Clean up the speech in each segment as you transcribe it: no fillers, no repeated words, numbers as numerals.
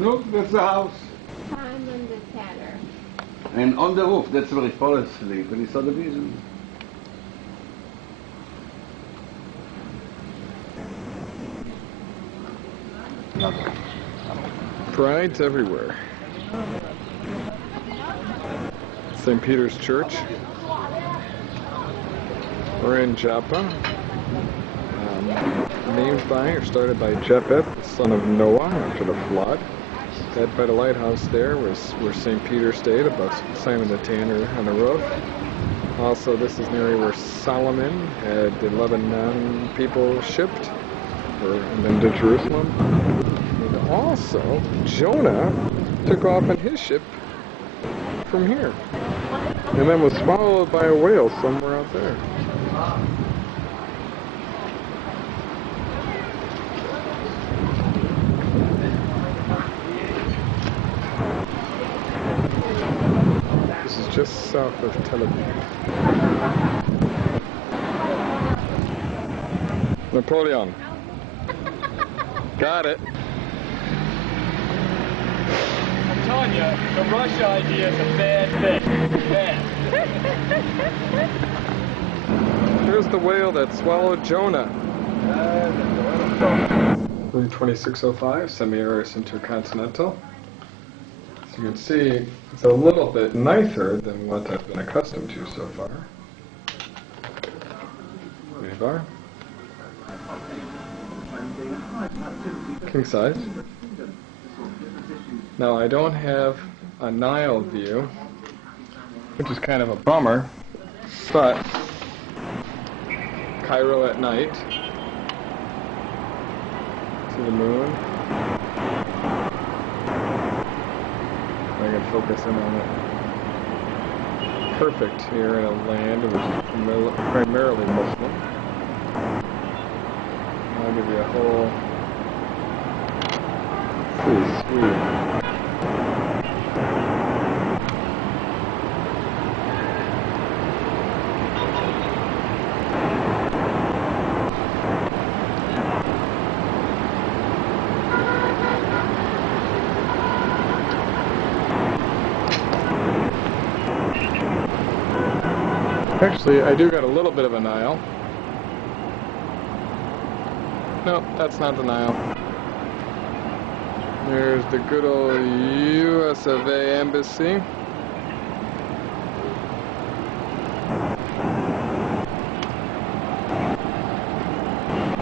Look, that's the house. Simon the Tanner. And on the roof, that's where he fell asleep and he saw the vision. Brides everywhere. St. Peter's Church. We're in Joppa. Named by or started by Japheth, the son of Noah, after the flood. That by the lighthouse there was where St. Peter stayed, above Simon the Tanner on the roof. Also, this is an area where Solomon had the 11 people shipped and then to Jerusalem. And also, Jonah took off on his ship from here. And then was swallowed by a whale somewhere out there. This is just south of Tel Aviv. Napoleon. Got it. I'm telling you, the Russia idea is a bad thing. Bad. Here's the whale that swallowed Jonah. 2605, Semi-Aorist Intercontinental. As you can see, it's a little bit nicer than what I've been accustomed to so far. Minibar. King size. Now I don't have a Nile view, which is kind of a bummer, but Cairo at night. See the moon. I can focus in on it. Perfect here in a land which is primarily Muslim. I'll give you a whole. Pretty sweet. Actually, I do got a little bit of a Nile. Nope, that's not the Nile. There's the good old US of A embassy.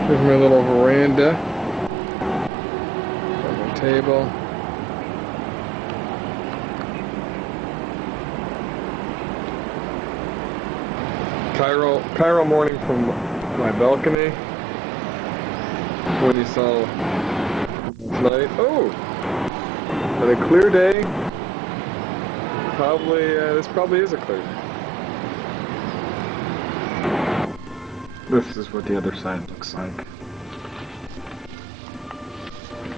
Here's my little veranda. Got my table. Cairo morning from my balcony. When you saw light. Oh! But a clear day. Probably, this probably is a clear day. This is what the other side looks like.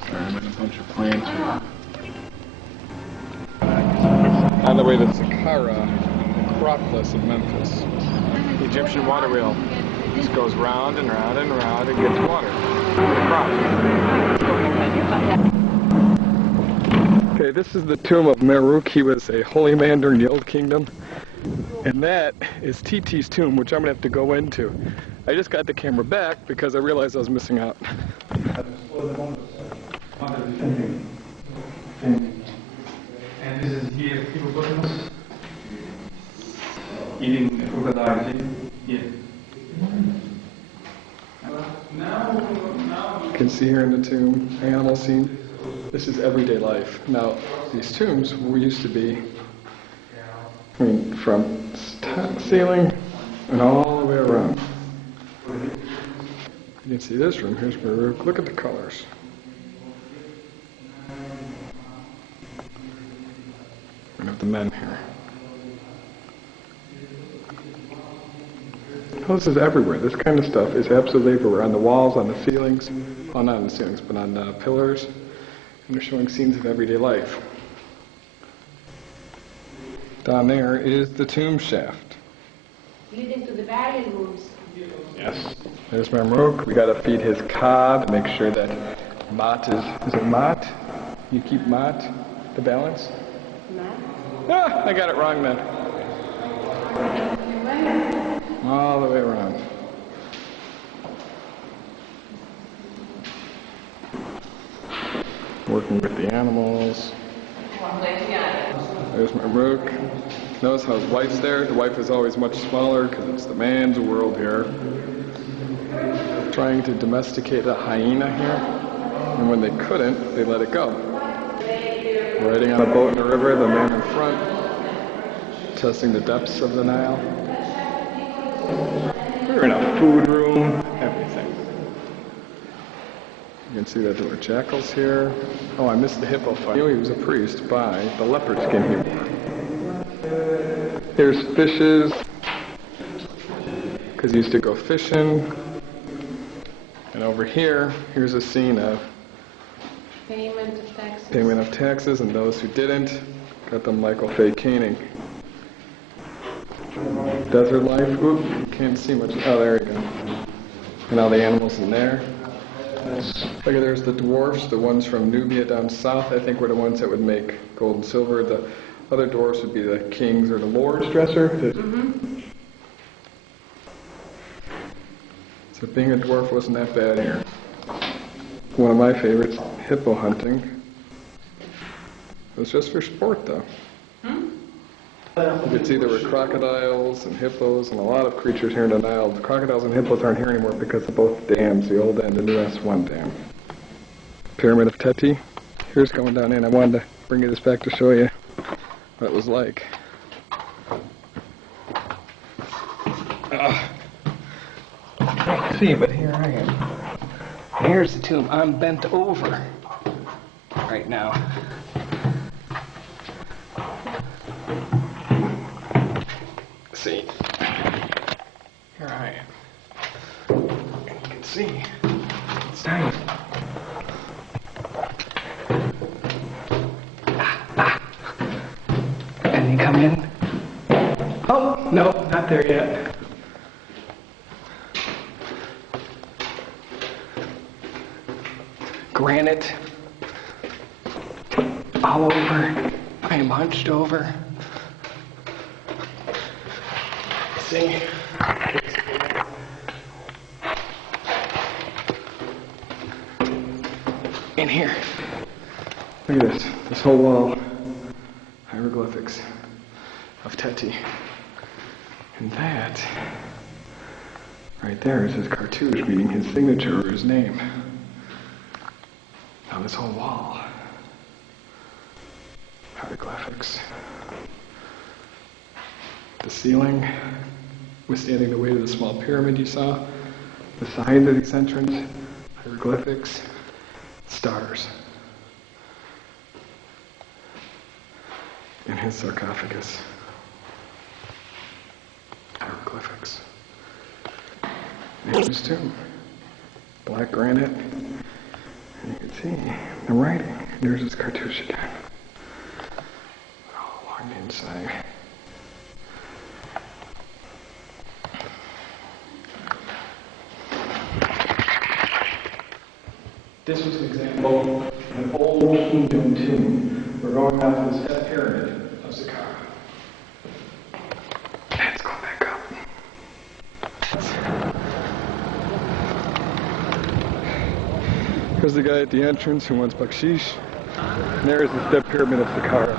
Sorry, I'm in a bunch of planes. On the way to Saqqara, the Acropolis of Memphis. The Egyptian water wheel just goes round and round and round and gets water. Okay, this is the tomb of Merook. He was a holy man during the Old Kingdom. And that is TT's tomb, which I'm going to have to go into. I just got the camera back because I realized I was missing out. And this is here, hippopotamus eating crocodile. Here. You can see here in the tomb, animal scene. This is everyday life. Now, these tombs used to be, from ceiling and all the way around. You can see this room. Here's Baruch. Look at the colors. We have the men here. Oh, this is everywhere. This kind of stuff is absolutely everywhere. On the walls, on the ceilings. Well, not on the ceilings, but on the pillars. And they're showing scenes of everyday life. Down there is the tomb shaft. Leading to the burial rooms. Yes. There's Mamruk. We got to feed his cod, make sure that Mat is it Mat? You keep Mat, the balance? Ah, I got it wrong then. All the way around. Working with the animals. There's my rook. Notice how his wife's there. The wife is always much smaller because it's the man's world here. Trying to domesticate a hyena here. And when they couldn't, they let it go. Riding on a boat in the river, the man in front, testing the depths of the Nile. We're in a food room, everything. You can see that there were jackals here. Oh, I missed the hippo fight. I knew he was a priest by the leopard skin he wore. Here's fishes, because he used to go fishing. And over here, here's a scene of payment of taxes, and those who didn't got the Michael Fay caning. Desert life. Oop, you can't see much. Oh, there you go. And all the animals in there. Look at, there's the dwarfs, the ones from Nubia down south, I think were the ones that would make gold and silver. The other dwarfs would be the kings or the lords dresser. So being a dwarf wasn't that bad here. One of my favorites, hippo hunting. It was just for sport though. You could see there were crocodiles and hippos and a lot of creatures here in the Nile. The crocodiles and hippos aren't here anymore because of both dams, the old and the new S1 dam. Pyramid of Teti. Here's going down in. I wanted to bring you this back to show you what it was like. Can't see, but here I am. Here's the tomb. I'm bent over right now. See, here I am. And you can see it's tiny. And you come in. Oh, no, not there yet. Granite all over. I am hunched over. See? In here. Look at this whole wall. Hieroglyphics of Teti. And that, right there, is his cartouche, meaning his signature or his name. Now this whole wall. Hieroglyphics. The ceiling, withstanding the weight of the small pyramid you saw. The sides of these entrance, hieroglyphics, stars. In his sarcophagus. Hieroglyphics. There's his tomb. Black granite. And you can see the writing. There's his cartouche again. All along the inside. This was an example of an old kingdom tomb. We're going out to the step pyramid of Saqqara. Let's go back up. Here's the guy at the entrance who wants bakshish. And there's the step pyramid of Saqqara.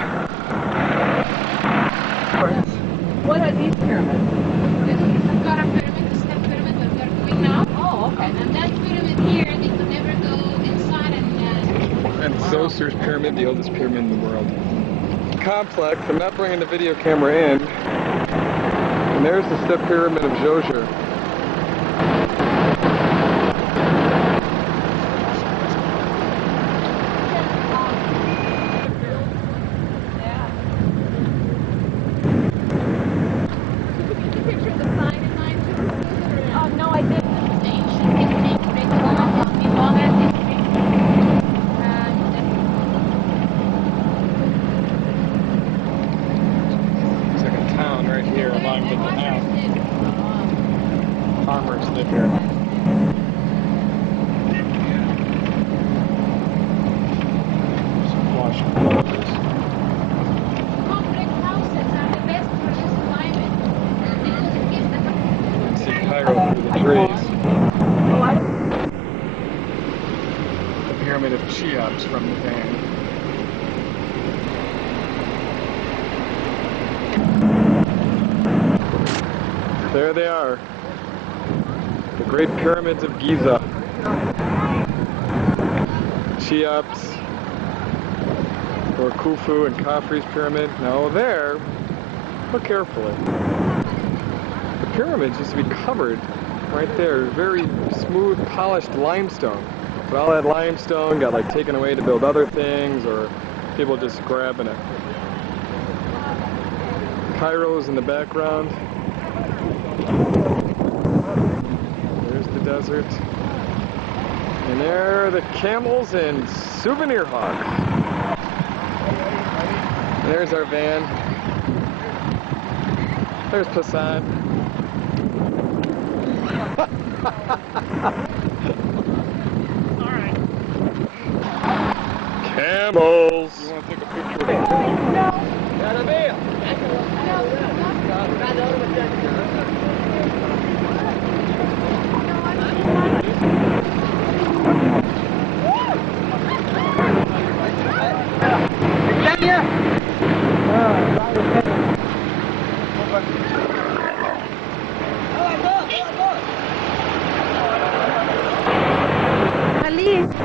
What are these pyramids? This is the Saqqara pyramid, the step pyramid that they're doing now. Oh, okay. And that pyramid here, they could never go inside and And Zoser's pyramid, the oldest pyramid in the world. Complex. I'm not bringing the video camera in. And there's the step pyramid of Zoser. oh no, I didn't. The ancient technique, they could not be longer than It's like a town right here along the canal. polished villages. Complex houses are the best for this climate. Because it gives the You can see Cairo through the trees. The Pyramid of Cheops from the van. There they are. The Great Pyramids of Giza. Cheops, or Khufu and Khafre's pyramid. Now there, look carefully. The pyramids used to be covered right there, very smooth, polished limestone. But all that limestone got like taken away to build other things, or people just grabbing it. Cairo's in the background. There's the desert. And there are the camels and souvenir hogs. And there's our van. There's Passan. Camels! You want to take a picture of it?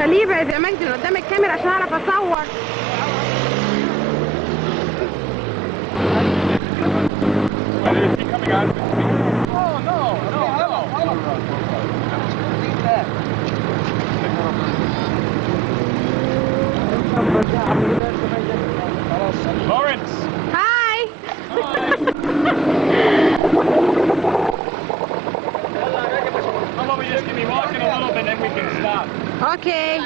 خليه يبعد يا مجدي قدام الكاميرا عشان اعرف اصور. Lawrence! Hi! How about we just give me walking a little bit, then we can stop. Okay.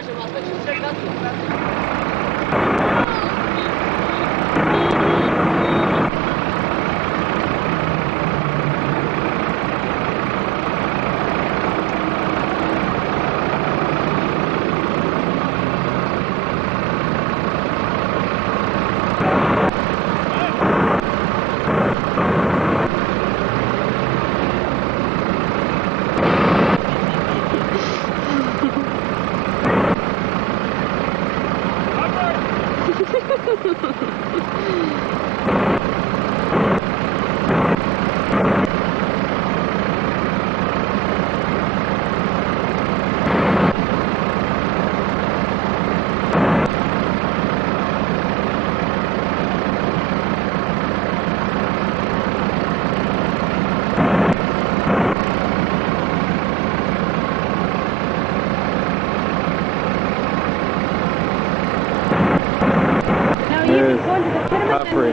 Khafre.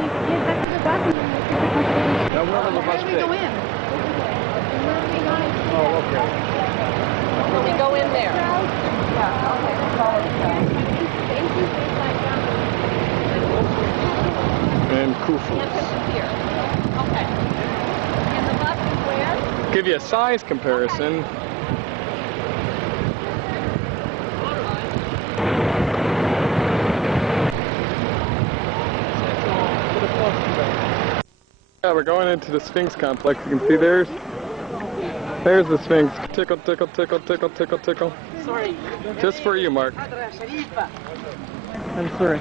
Oh, okay. When we go in there. And Khufu. Okay. And the bus is where? Give you a size comparison. Yeah, we're going into the Sphinx complex. You can see there's the Sphinx. Tickle, tickle, tickle, tickle, tickle, tickle. Sorry. Just for you, Mark. I'm sorry.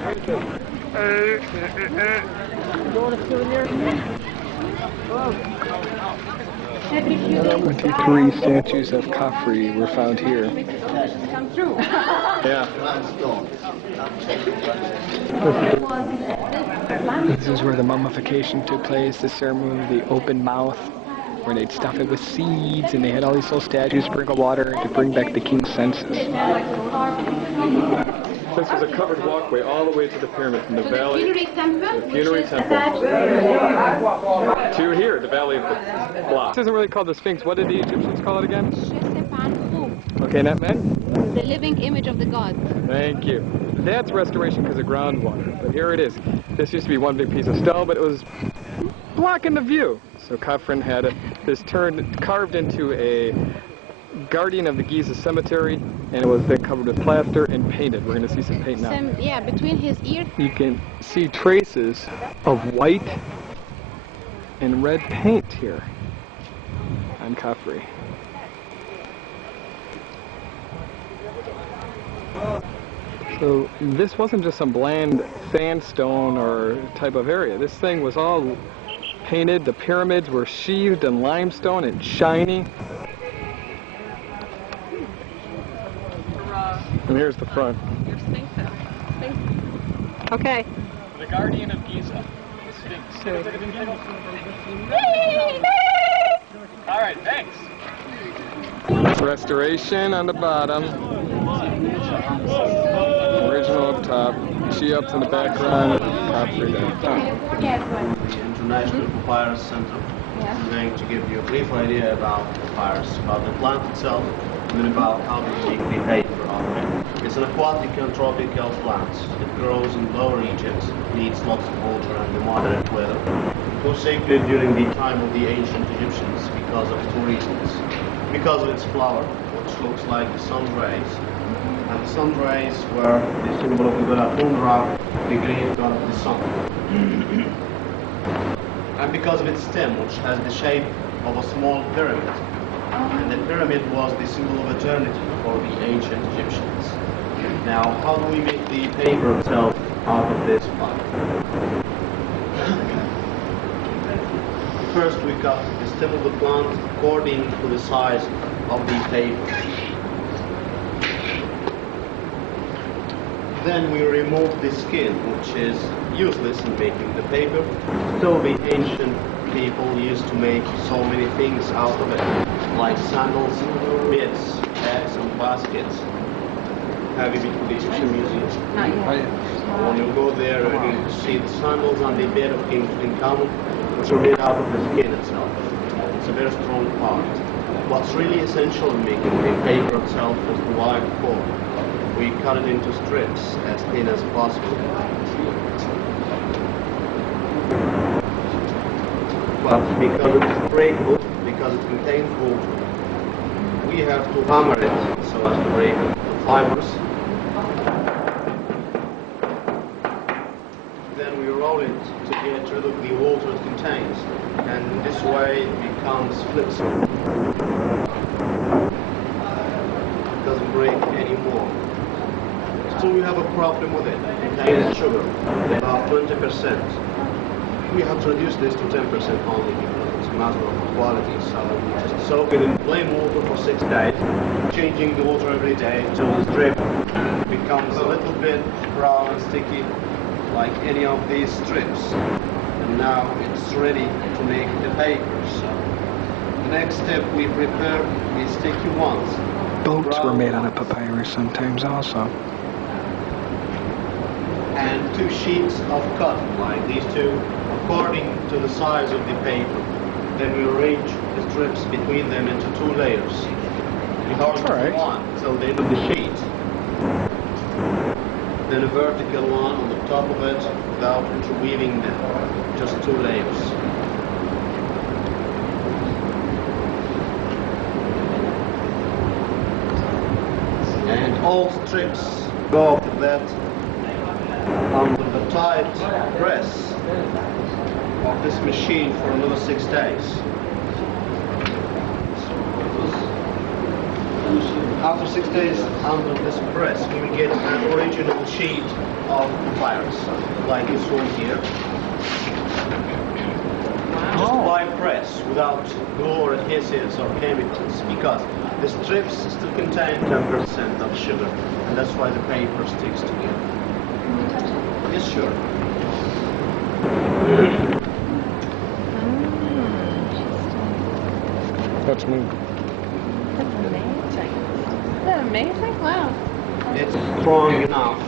23 statues of Khafre were found here. Yeah. This is where the mummification took place, the ceremony of the open mouth, where they'd stuff it with seeds, and they had all these little statues sprinkle water to bring back the king's senses. This was a covered walkway all the way to the pyramid from the valley, the funerary temple, to here, the valley of the block. This isn't really called the Sphinx. What did the Egyptians call it again? Okay, and that meant? The living image of the gods. Thank you. That's restoration because of groundwater. But here it is. This used to be one big piece of stone, but it was blocking the view. So Khafre had it. This turned, carved into a guardian of the Giza cemetery, and it was then covered with plaster and painted. We're going to see some paint now. Yeah, between his ears. You can see traces of white and red paint here on Khafre. So this wasn't just some bland sandstone or type of area. This thing was all painted. The pyramids were sheathed in limestone and shiny. And here's the front. Okay. The guardian of Giza. The Sphinx. All right, thanks. Restoration on the bottom. Original up top. Cheops in the background. Khafre down top. The International Papyrus Center. I'm going to give you a brief idea about papyrus, about the plant itself, and then about how to make the paper out of it. It's an aquatic and tropical plant. It grows in lower Egypt, needs lots of water and the moderate weather. It was sacred during the time of the ancient Egyptians because of two reasons. Because of its flower, which looks like the sun rays, and the sun rays were the symbol of the god Amun-Ra, the great god of the sun. And because of its stem, which has the shape of a small pyramid. And the pyramid was the symbol of eternity for the ancient Egyptians. Now, how do we make the paper itself out of this plant? First, we cut the stem of the plant according to the size of the paper. Then we remove the skin, which is useless in making the paper. Still, the ancient people used to make so many things out of it, like sandals, beds, bags, and baskets. Have you been to the Egyptian Museum? Not yet. When you go there, you're going to see the sandals and the bed of King Tutankhamun, which are made out of the skin itself. It's a very strong part. What's really essential in making the paper itself is the wide cord. We cut it into strips as thin as possible. But because it's breakable, because it contains water, we have to hammer it so as to break the fibers. Then we roll it to get rid of the water it contains, and in this way it becomes flexible. It doesn't break anymore. So we have a problem with it. It contains sugar, about 20%. We have to reduce this to 10% only because it's a matter of quality. So we just soak it in plain water for 6 days, changing the water every day until the drip becomes a little bit brown and sticky, like any of these strips. And now it's ready to make the paper. So the next step, we prepare the sticky ones. Boats were made out of papyrus sometimes also. And 2 sheets of cotton, like these two, according to the size of the paper. Then we arrange the strips between them into 2 layers. We horizontal one till the end of the sheet. Then a vertical one on the top of it without interweaving them. Just 2 layers. And all strips go to that under the tight press of this machine for another 6 days. After 6 days under this press, we will get an original sheet of papyrus, like this one here. Just by press, without glue or adhesives or chemicals, because the strips still contain 10% of sugar, and that's why the paper sticks together. Yes, sure. Touch me. That's amazing. Isn't that amazing? Wow. It's strong enough.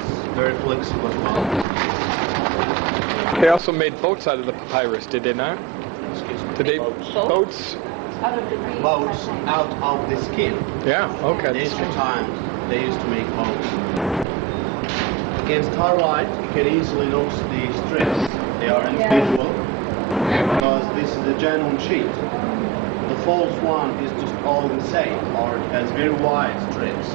It's very flexible. They also made boats out of the papyrus, did they not? Excuse me. Did they boats? Boats out of the skin. Yeah, okay. In ancient times, they used to make boats. Against starlight, you can easily notice the strips. They are individual because this is a genuine sheet. The false one is just all in same, or it has very wide streets.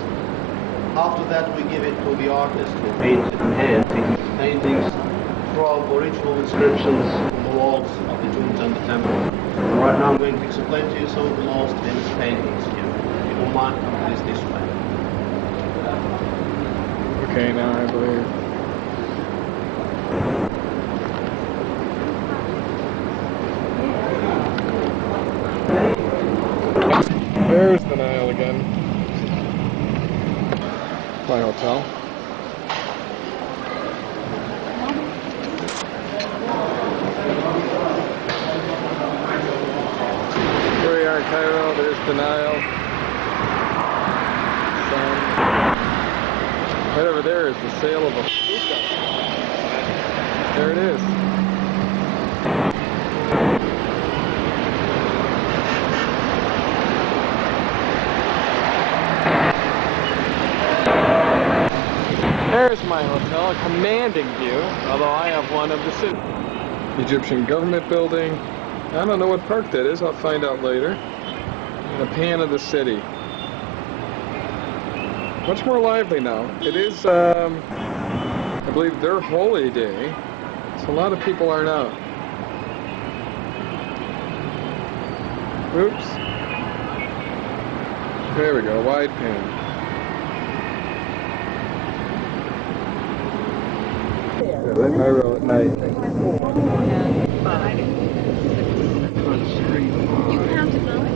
After that, we give it to the artist who paints it in hand. These paintings from original inscriptions on the walls of the tombs and the temple. And right now I'm going to explain to you some of the most famous paintings here. If you don't mind, come please this way. Okay, now I believe. There's the Nile again. My hotel. Here we are in Cairo. There's the Nile. Right over there is the sale of a hookah. There it is. There's my hotel, a commanding view, although I have one of the city. Egyptian government building. I don't know what park that is, I'll find out later. And a pan of the city. Much more lively now. It is, I believe, their holy day, so a lot of people aren't out. Oops. There we go, wide pan. Cairo at night. You counted those?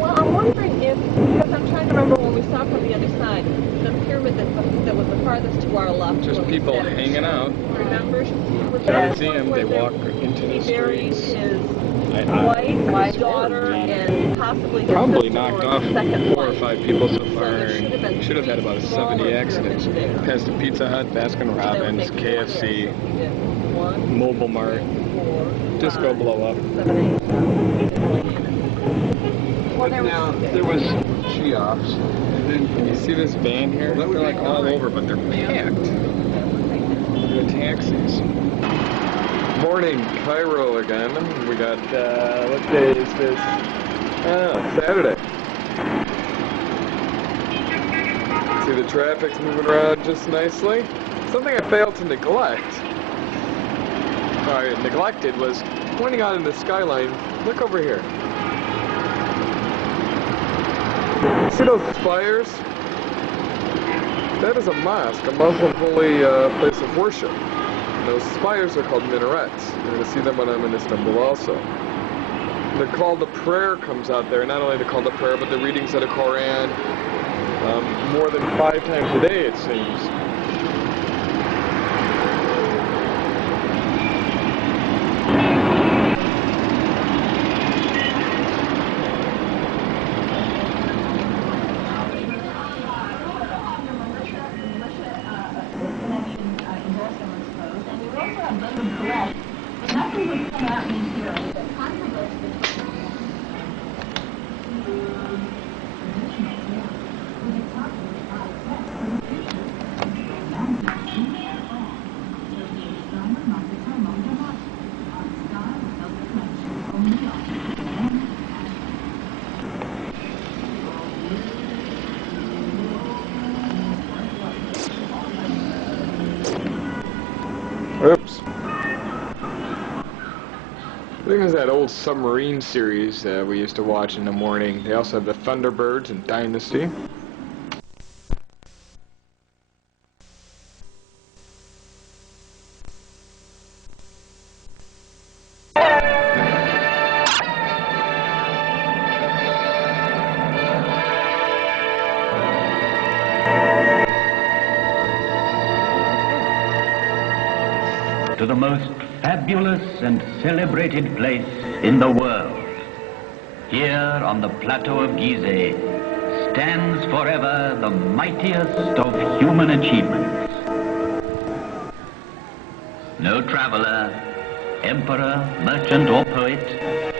Well, I'm wondering if, because I'm trying to remember when we saw from the other side, the pyramid that was the farthest to our left. Just people hanging out. Remember? Museum, they walk into the streets. His wife, daughter, and possibly his Probably sister knocked or off second 4 or 5 people so far. And should have had about 70 smaller accidents. pyramids there. Past the Pizza Hut, Baskin Robbins, KFC, Mobile Mart, Disco blow up. Now, there was Cheops, and then Can you see this van here? They're like all over, but they're packed. The taxis. Morning, Cairo again. We got, what day is this? Saturday. See the traffic's moving around just nicely. Something I failed to neglect, or I neglected, was pointing out in the skyline. Look over here. See those spires? That is a mosque, a Muslim holy place of worship. And those spires are called minarets. You're going to see them when I'm in Istanbul also. The call to prayer comes out there. Not only the call to prayer, but the readings of the Quran. More than 5 times a day, it seems. Oops. I think it's that old submarine series that we used to watch in the morning. They also have the Thunderbirds and Dynasty. To the most fabulous and celebrated place in the world. Here on the plateau of Gizeh stands forever the mightiest of human achievements. No traveler, emperor, merchant or poet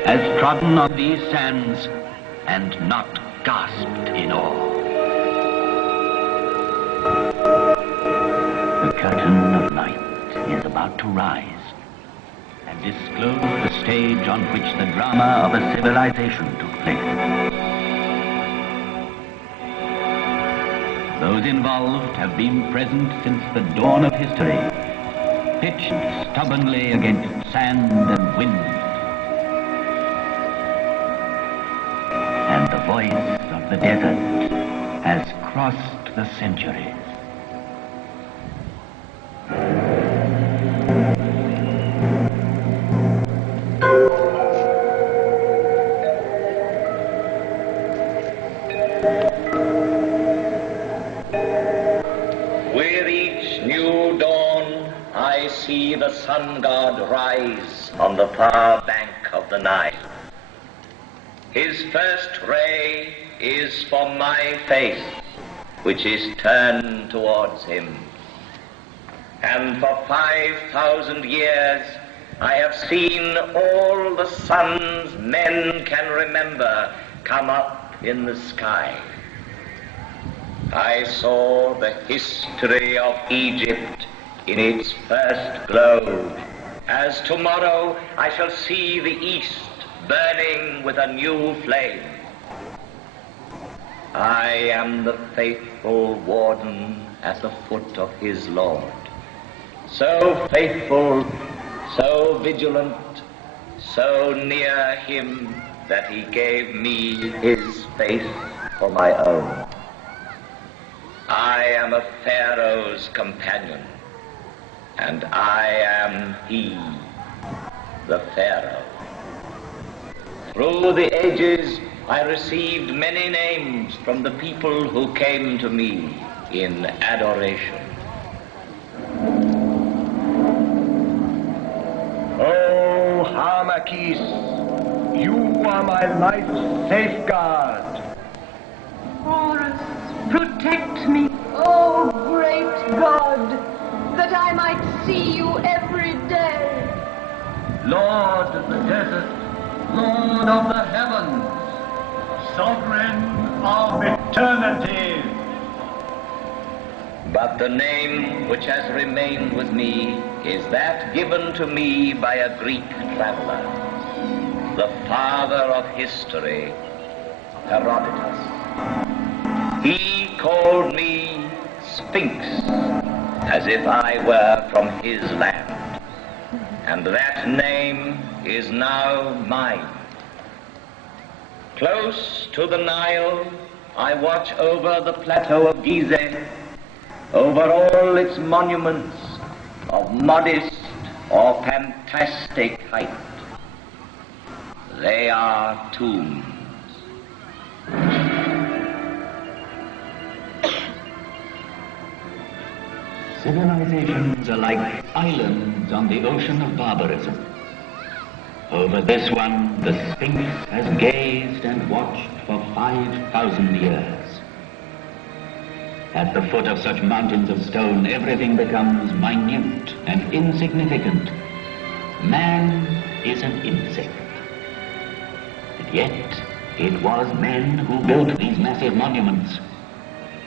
has trodden on these sands and not gasped in awe. The curtain of night is about to rise, and disclose the stage on which the drama of a civilization took place. Those involved have been present since the dawn of history, pitched stubbornly against sand and wind. And the voice of the desert has crossed the centuries. With each new dawn, I see the sun god rise on the far bank of the Nile. His first ray is for my face, which is turned towards him. And for 5,000 years, I have seen all the suns men can remember come up in the sky. I saw the history of Egypt in its first glow, as tomorrow I shall see the east burning with a new flame. I am the faithful warden at the foot of his Lord, so faithful, so vigilant, so near him that he gave me his face for my own. I am a pharaoh's companion, and I am he, the pharaoh. Through the ages, I received many names from the people who came to me in adoration. Oh, Harmakis, you are my life's safeguard. Horus, protect me. Oh, great God, that I might see you every day. Lord of the desert, Lord of the heavens, Sovereign of eternity. But the name which has remained with me is that given to me by a Greek traveler, the father of history, Herodotus. He called me Sphinx, as if I were from his land, and that name is now mine. Close to the Nile, I watch over the plateau of Gizeh, over all its monuments of modest or fantastic height. They are tombs. Civilizations are like islands on the ocean of barbarism. Over this one, the Sphinx has gazed and watched for 5,000 years. At the foot of such mountains of stone, everything becomes minute and insignificant. Man is an insect. And yet, it was men who built these massive monuments.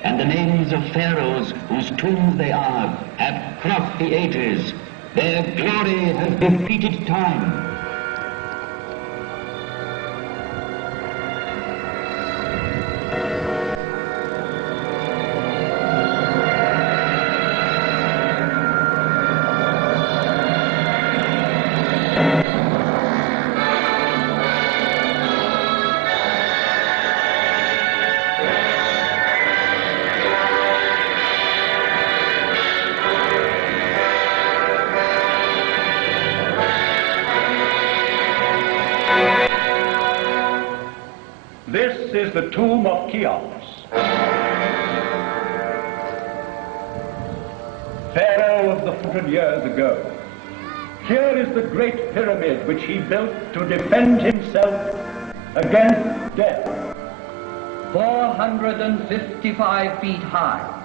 And the names of pharaohs whose tombs they are have crossed the ages. Their glory has defeated time. This is the tomb of Cheops, pharaoh of the 100 years ago. Here is the great pyramid which he built to defend himself against death. 455 feet high.